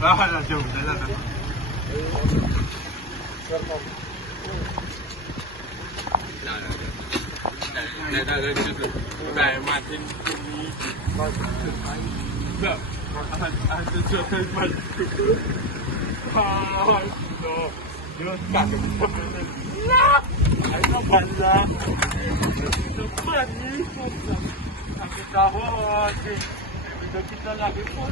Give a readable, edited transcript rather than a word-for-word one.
Bahala Joe, dala na. Này mà trên đi con thấy vợ anh chưa thấy mình rồi đưa cả cái tâm lên anh nó bận ra nó bận đi thằng cái tao thì bây giờ kita làm cái phone